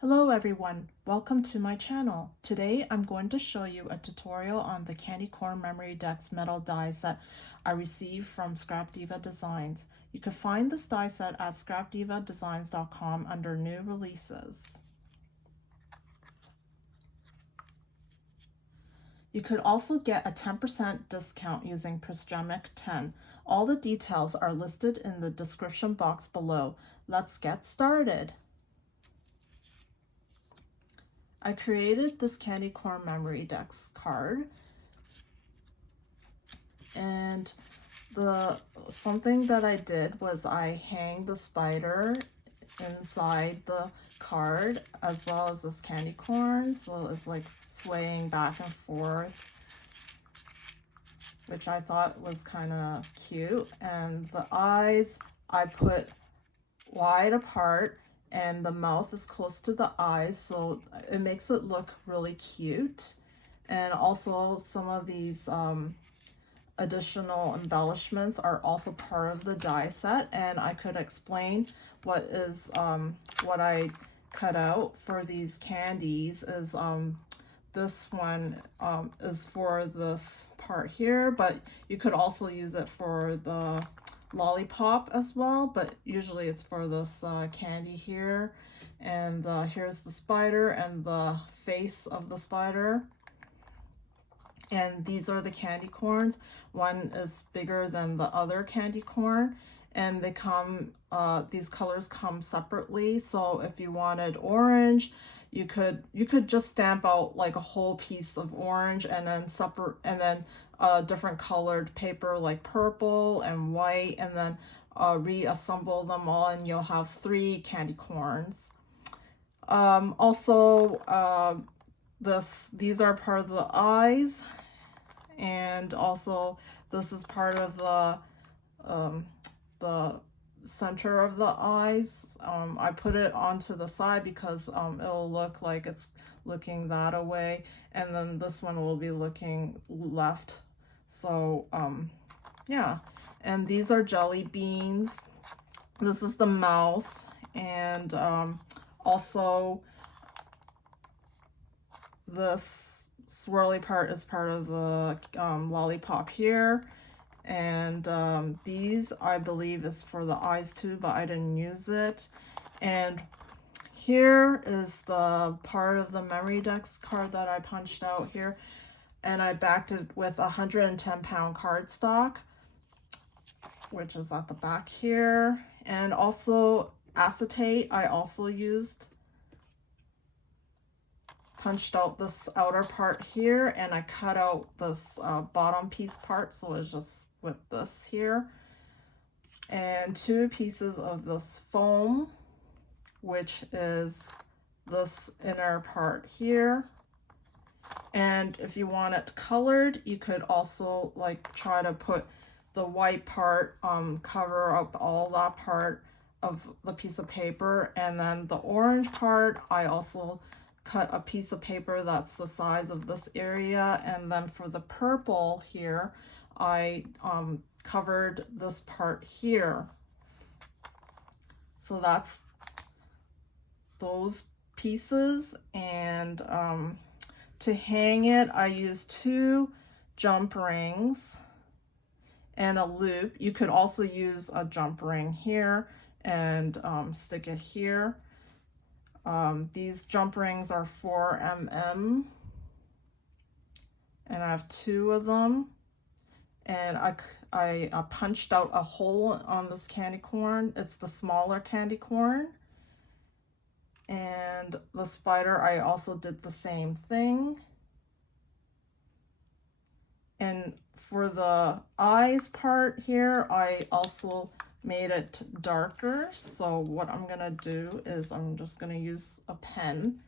Hello everyone, welcome to my channel. Today I'm going to show you a tutorial on the Corn Memorydex metal die set I received from scrapdivadesigns. You can find this die set at scrapdivadesigns.com under new releases. You could also get a 10% discount using Prismatic10. All the details are listed in the description box below. Let's get started. I created this Corn Memorydex card, and something that I did was I hang the spider inside the card as well as this candy corn, so it's like swaying back and forth, which I thought was kind of cute. And the eyes I put wide apart and the mouth is close to the eyes, so it makes it look really cute. And also some of these additional embellishments are also part of the die set, and I could explain what I cut out for these candies is this one is for this part here, but you could also use it for the lollipop as well, but usually it's for this candy here. And here's the spider and the face of the spider, and these are the candy corns. One is bigger than the other candy corn, and they come these colors come separately. So if you wanted orange, you could just stamp out like a whole piece of orange and then separate, and then different colored paper like purple and white, and then reassemble them all, and you'll have 3 candy corns. These are part of the eyes, and also this is part of the center of the eyes. I put it onto the side because it'll look like it's looking that away, and then this one will be looking left. So yeah, and these are jelly beans. This is the mouth, and also this swirly part is part of the lollipop here. And these I believe is for the eyes too, but I didn't use it. And here is the part of the Memorydex card that I punched out here, and I backed it with 110-pound cardstock, which is at the back here. And also acetate I also used. Punched out this outer part here, and I cut out this bottom piece part, so it's just with this here. And 2 pieces of this foam, which is this inner part here. And if you want it colored, you could also like try to put the white part, cover up all that part of the piece of paper, and then the orange part I also cut a piece of paper that's the size of this area. And then for the purple here, I covered this part here. So that's those pieces. And to hang it, I used 2 jump rings and a loop. You could also use a jump ring here and stick it here. These jump rings are 4 mm, and I have 2 of them. And I punched out a hole on this candy corn. It's the smaller candy corn. And the spider, I also did the same thing. And for the eyes part here, I also made it darker. So what I'm gonna do is I'm just gonna use a pen,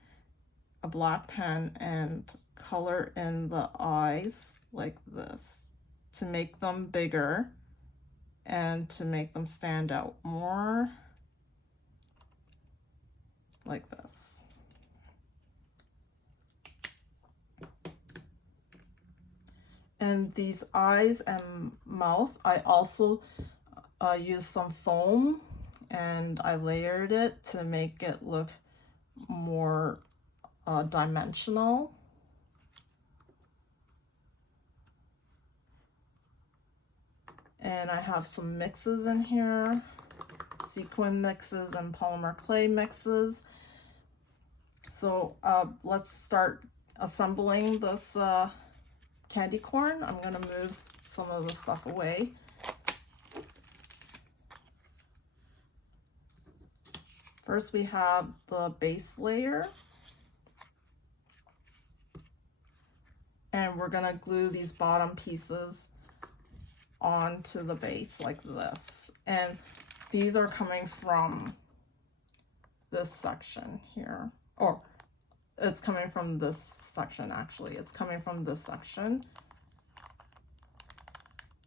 a black pen, and color in the eyes like this to make them bigger and to make them stand out more, like this. And these eyes and mouth, I also used some foam, and I layered it to make it look more dimensional. And I have some mixes in here, sequin mixes and polymer clay mixes. So let's start assembling this candy corn. I'm going to move some of the stuff away. First we have the base layer. And we're going to glue these bottom pieces onto the base like this. And these are coming from this section here. Or it's coming from this section actually. It's coming from this section.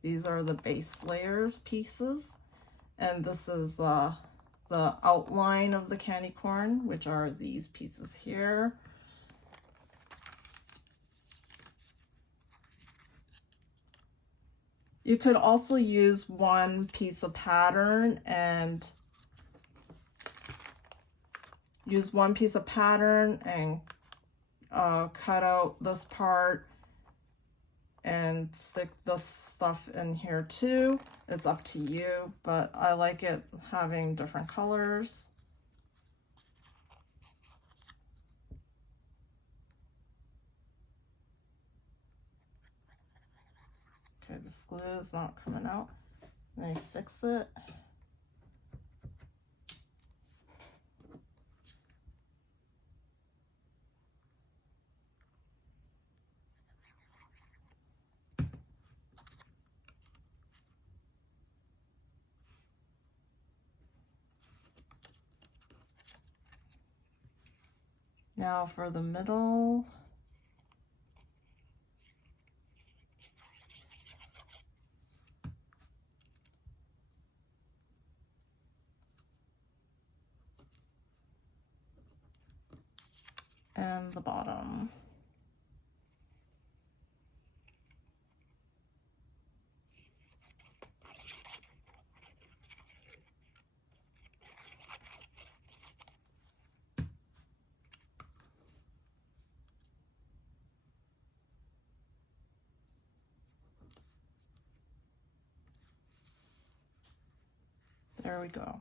These are the base layers pieces. And this is the outline of the candy corn, which are these pieces here. You could also use one piece of pattern and cut out this part and stick this stuff in here too. It's up to you, but I like it having different colors. Okay, this glue is not coming out. Let me fix it. Now for the middle. And the bottom. There we go.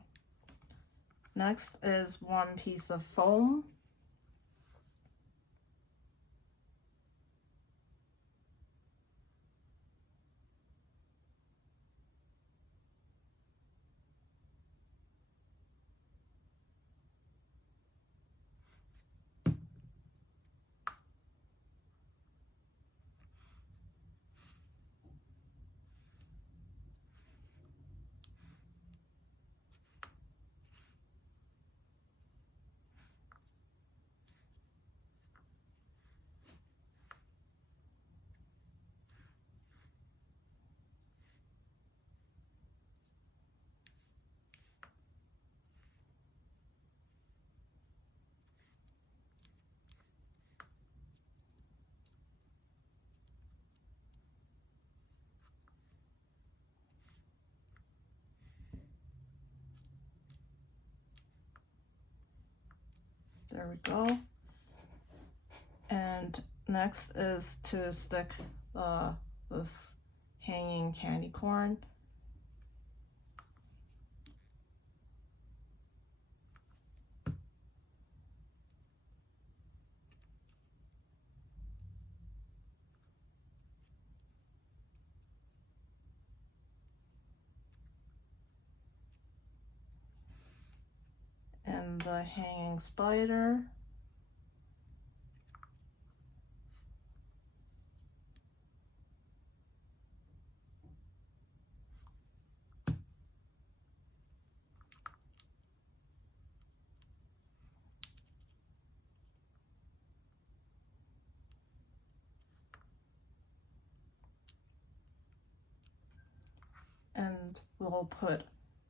Next is one piece of foam. There we go. And next is to stick this hanging candy corn. And the hanging spider. And we'll put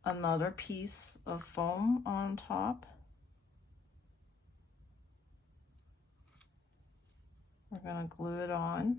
another piece of foam on top. We're going to glue it on.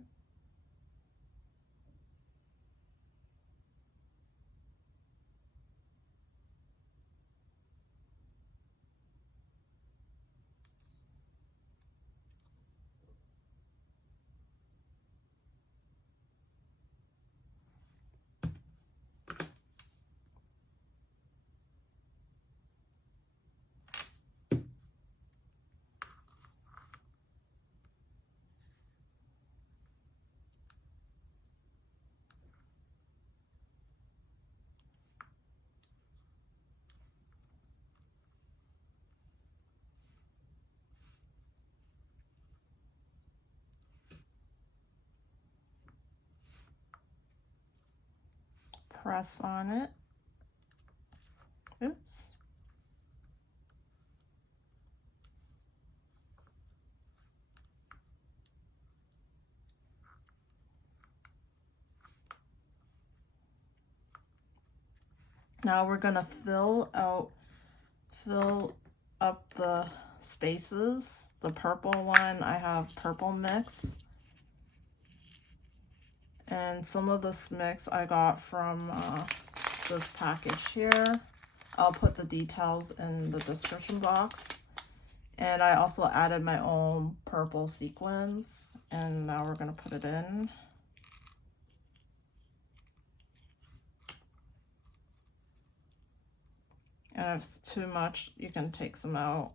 press on it. Oops. Now we're gonna fill up the spaces. The purple one, I have purple mix. And some of this mix I got from this package here. I'll put the details in the description box. And I also added my own purple sequins. And now we're gonna put it in. And if it's too much, you can take some out.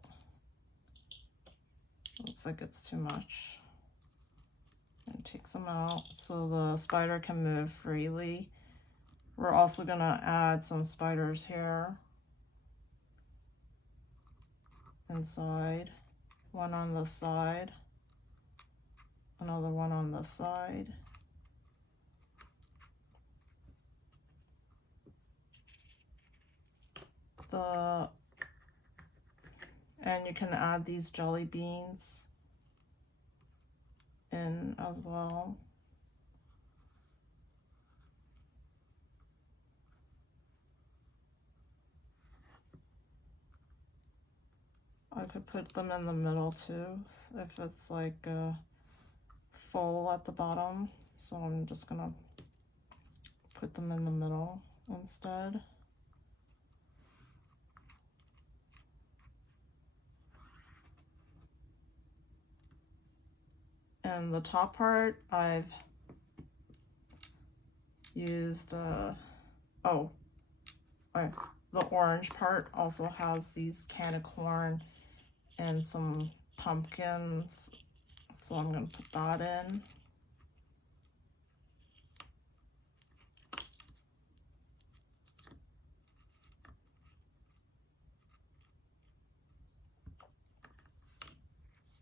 Looks like it's too much. And take some out so the spider can move freely. We're also gonna add some spiders here. Inside. One on this side. Another one on this side. And you can add these jelly beans in as well. I could put them in the middle too if it's like full at the bottom. So I'm just gonna put them in the middle instead. And the top part, I've used, the orange part also has these candycorn and some pumpkins. So I'm going to put that in.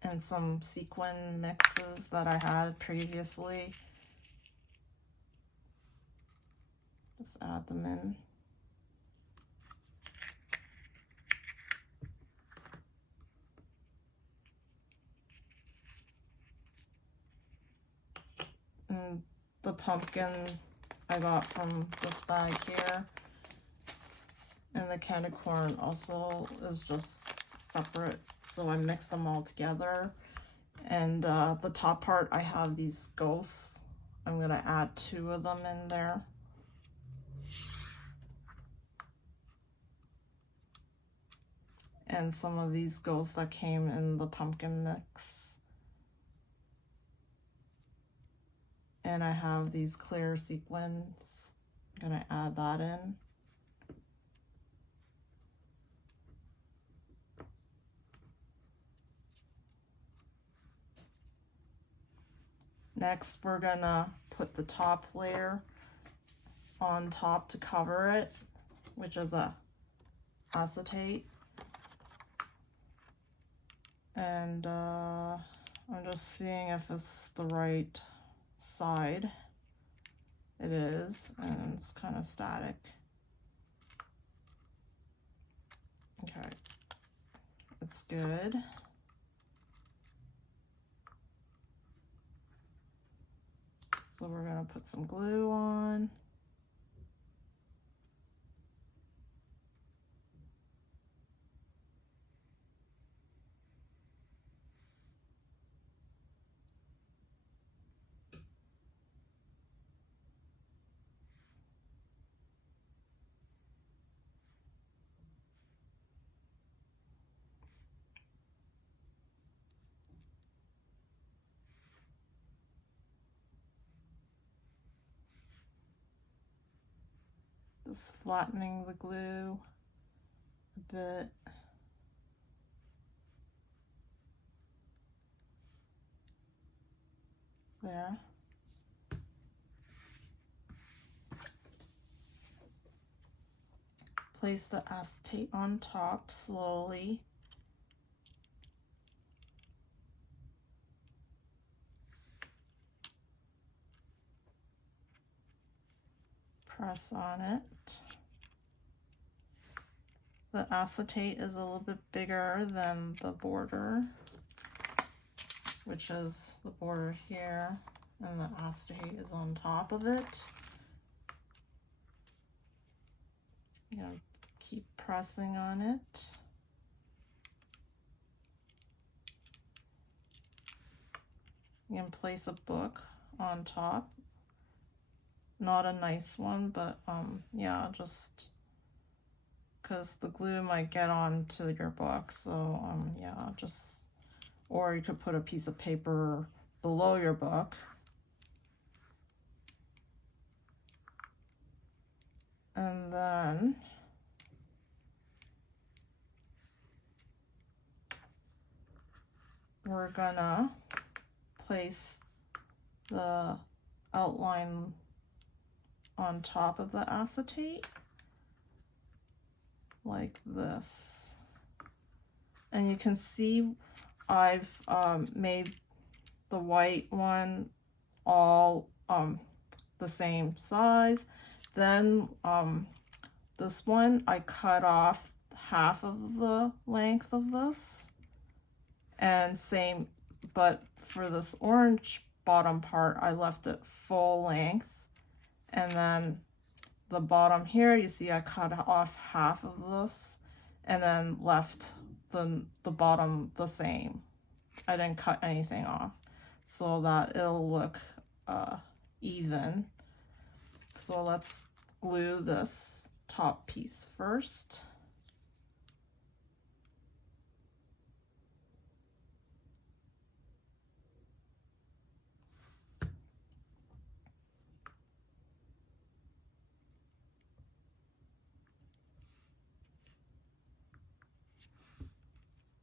And some sequin mixes that I had previously. Just add them in. And the pumpkin I got from this bag here. And the candy corn also is just separate. So I mixed them all together. And the top part, I have these ghosts. I'm gonna add 2 of them in there. And some of these ghosts that came in the pumpkin mix. And I have these clear sequins. I'm gonna add that in. Next, we're gonna put the top layer on top to cover it, which is a acetate. And I'm just seeing if it's the right side. It is, and it's kind of static. Okay, it's good. So we're gonna put some glue on. Just flattening the glue a bit. There. Place the acetate on top slowly. press on it. The acetate is a little bit bigger than the border, which is the border here, and the acetate is on top of it. You know, keep pressing on it. You can place a book on top. Not a nice one, but yeah, just because the glue might get onto your book. So yeah, just, or you could put a piece of paper below your book. And then we're gonna place the outline on top of the acetate like this. And you can see I've made the white one all the same size. Then this one I cut off half of the length of this, and same, but for this orange bottom part I left it full length, and then the bottom here, you see I cut off half of this and then left the bottom the same. I didn't cut anything off so that it'll look even. So let's glue this top piece first.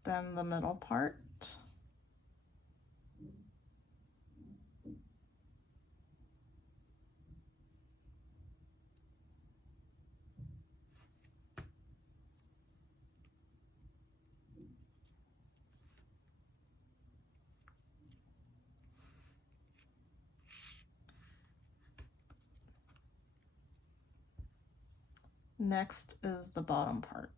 Then the middle part. Next is the bottom part.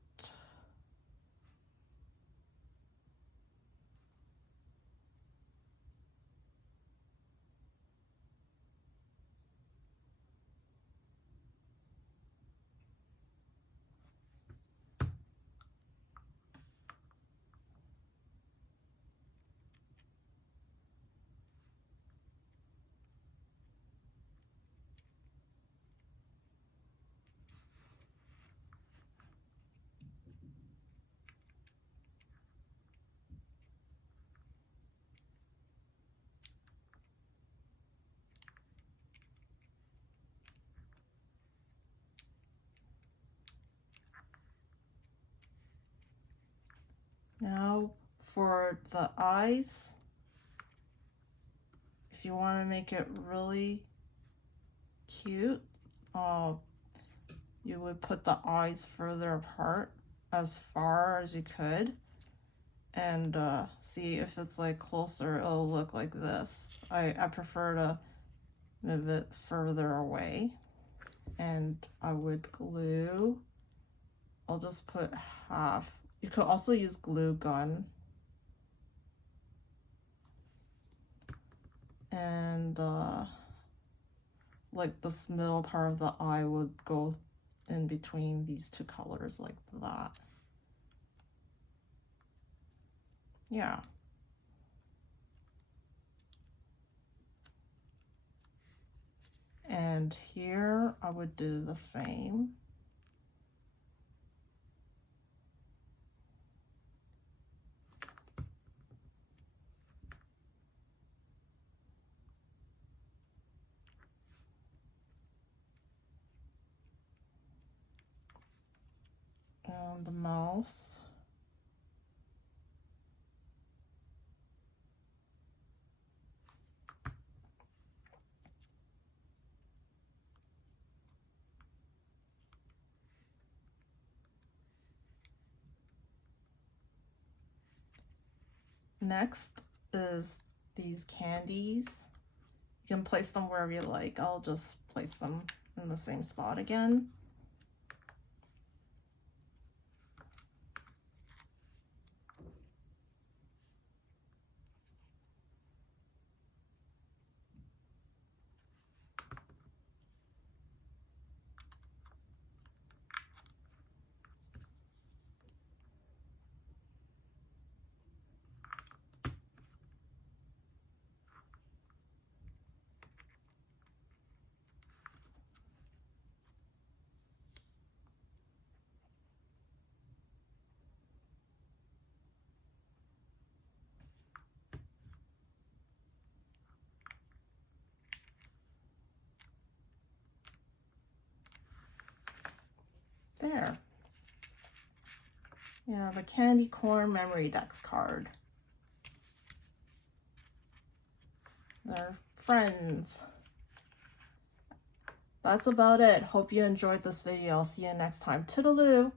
Now for the eyes, if you want to make it really cute, you would put the eyes further apart as far as you could, and see if it's like closer, it'll look like this. I prefer to move it further away, and I would glue. I'll just put half. You could also use glue gun. And like this middle part of the eye would go in between these two colors like that. Yeah. And here I would do the same. And the mouth. Next is these candies. You can place them wherever you like. I'll just place them in the same spot again. There. We have a Candycorn Memorydex card. They're friends. That's about it. Hope you enjoyed this video. I'll see you next time. Toodaloo!